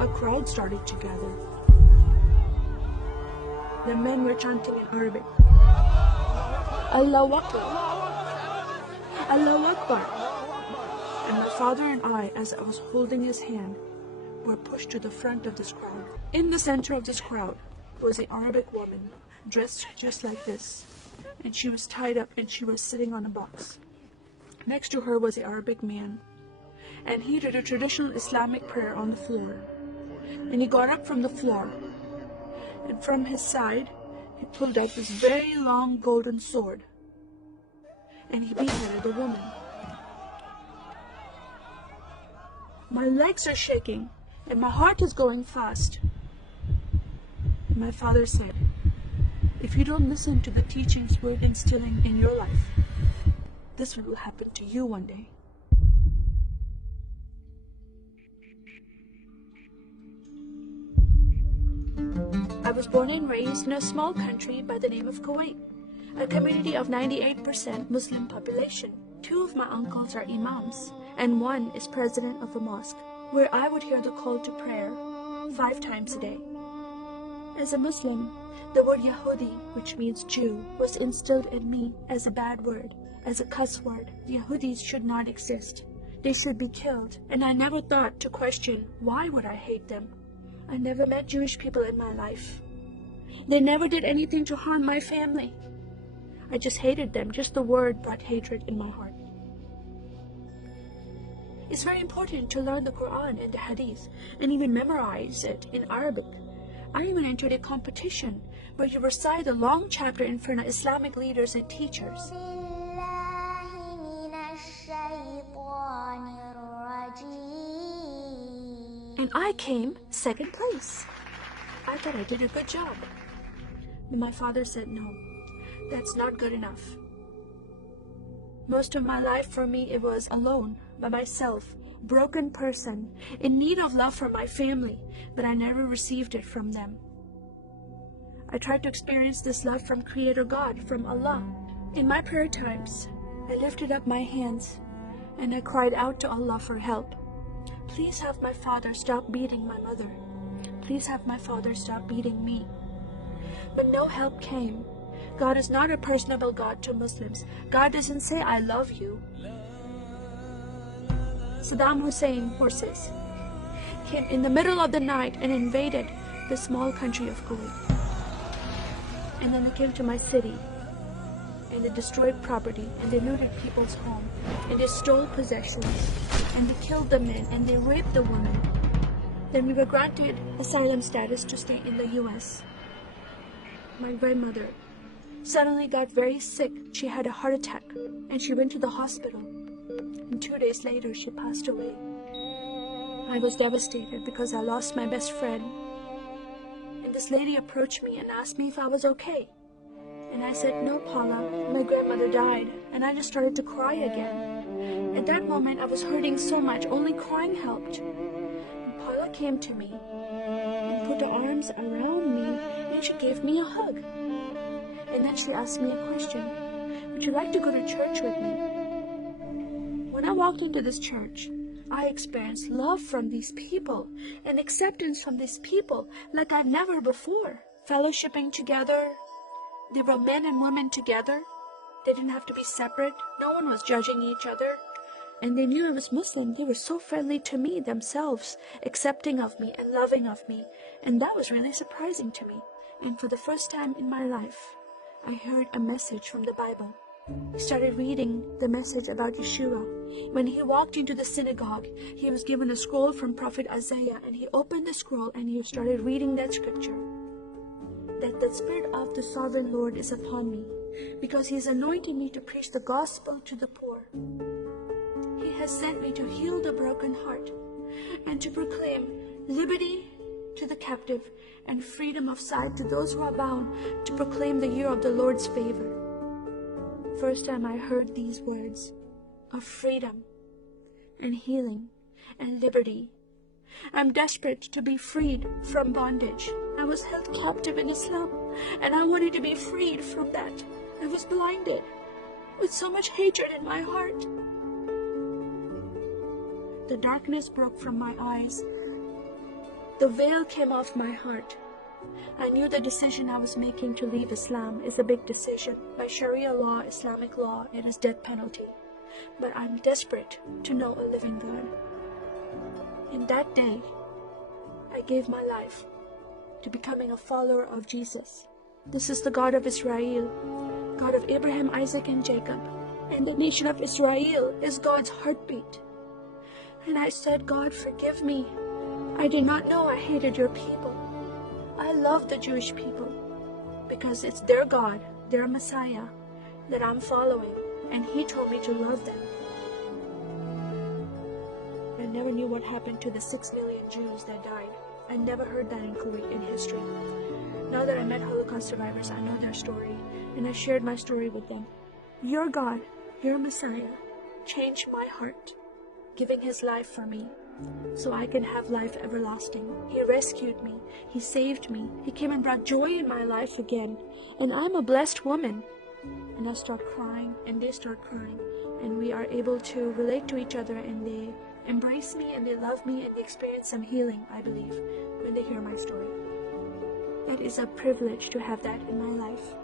a crowd started to gather. The men were chanting in Arabic, "Allahu Akbar! Allahu Akbar!" And my father and I, as I was holding his hand, were pushed to the front of this crowd. In the center of this crowd was an Arabic woman, dressed just like this, and she was tied up and she was sitting on a box. Next to her was an Arabic man, and he did a traditional Islamic prayer on the floor. And he got up from the floor, and from his side, he pulled out this very long golden sword, and he beheaded the woman. My legs are shaking, and my heart is going fast. And my father said, "If you don't listen to the teachings we're instilling in your life, this will happen to you one day." I was born and raised in a small country by the name of Kuwait, a community of 98% Muslim population. 2 of my uncles are imams, and 1 is president of a mosque, where I would hear the call to prayer 5 times a day. As a Muslim, the word Yahudi, which means Jew, was instilled in me as a bad word, as a cuss word. Yahudis should not exist. They should be killed, and I never thought to question why would I hate them. I never met Jewish people in my life. They never did anything to harm my family. I just hated them. Just the word brought hatred in my heart. It's very important to learn the Quran and the Hadith, and even memorize it in Arabic. I even entered a competition where you recite a long chapter in front of Islamic leaders and teachers. And I came 2nd place. I thought I did a good job. But my father said, "No, that's not good enough." Most of my life for me, it was alone, by myself, broken person, in need of love from my family, but I never received it from them. I tried to experience this love from Creator God, from Allah. In my prayer times, I lifted up my hands and I cried out to Allah for help. Please have my father stop beating my mother. Please have my father stop beating me. But no help came. God is not a personable God to Muslims. God doesn't say, "I love you." Saddam Hussein forces came in the middle of the night and invaded the small country of Kuwait. And then they came to my city, and they destroyed property, and they looted people's home, and they stole possessions, and they killed the men, and they raped the women. Then we were granted asylum status to stay in the US. My grandmother suddenly got very sick. She had a heart attack, and she went to the hospital. And 2 days later, she passed away. I was devastated because I lost my best friend. And this lady approached me and asked me if I was okay. And I said, "No, Paula, my grandmother died." And I just started to cry again. At that moment, I was hurting so much, only crying helped. And Paula came to me and put her arms around me, and she gave me a hug. And then she asked me a question, "Would you like to go to church with me?" When I walked into this church, I experienced love from these people and acceptance from these people like I've never before. Fellowshipping together. They were men and women together. They didn't have to be separate. No one was judging each other. And they knew I was Muslim. They were so friendly to me themselves, accepting of me and loving of me. And that was really surprising to me. And for the first time in my life, I heard a message from the Bible. I started reading the message about Yeshua. When he walked into the synagogue, he was given a scroll from Prophet Isaiah, and he opened the scroll and he started reading that scripture. That the Spirit of the Sovereign Lord is upon me, because he has anointed me to preach the gospel to the poor. He has sent me to heal the broken heart and to proclaim liberty to the captive and freedom of sight to those who are bound, to proclaim the year of the Lord's favor. First time I heard these words of freedom and healing and liberty. I'm desperate to be freed from bondage. I was held captive in Islam, and I wanted to be freed from that. I was blinded with so much hatred in my heart. The darkness broke from my eyes, The veil came off my heart. I knew the decision I was making to leave Islam is a big decision. By Sharia law, Islamic law, it is death penalty. But I'm desperate to know a living God. In that day, I gave my life to becoming a follower of Jesus. This is the God of Israel, God of Abraham, Isaac, and Jacob. And the nation of Israel is God's heartbeat. And I said, God, forgive me. I did not know I hated your people. I love the Jewish people because it's their God, their Messiah that I'm following, and He told me to love them. I never knew what happened to the 6 million Jews that died. I never heard that in Kuwait in history. Now that I met Holocaust survivors, I know their story, and I shared my story with them. Your God, your Messiah, changed my heart, giving His life for me, so I can have life everlasting. He rescued me. He saved me. He came and brought joy in my life again. And I'm a blessed woman. And I start crying, and they start crying. And we are able to relate to each other, and they embrace me, and they love me, and they experience some healing, I believe, when they hear my story. It is a privilege to have that in my life.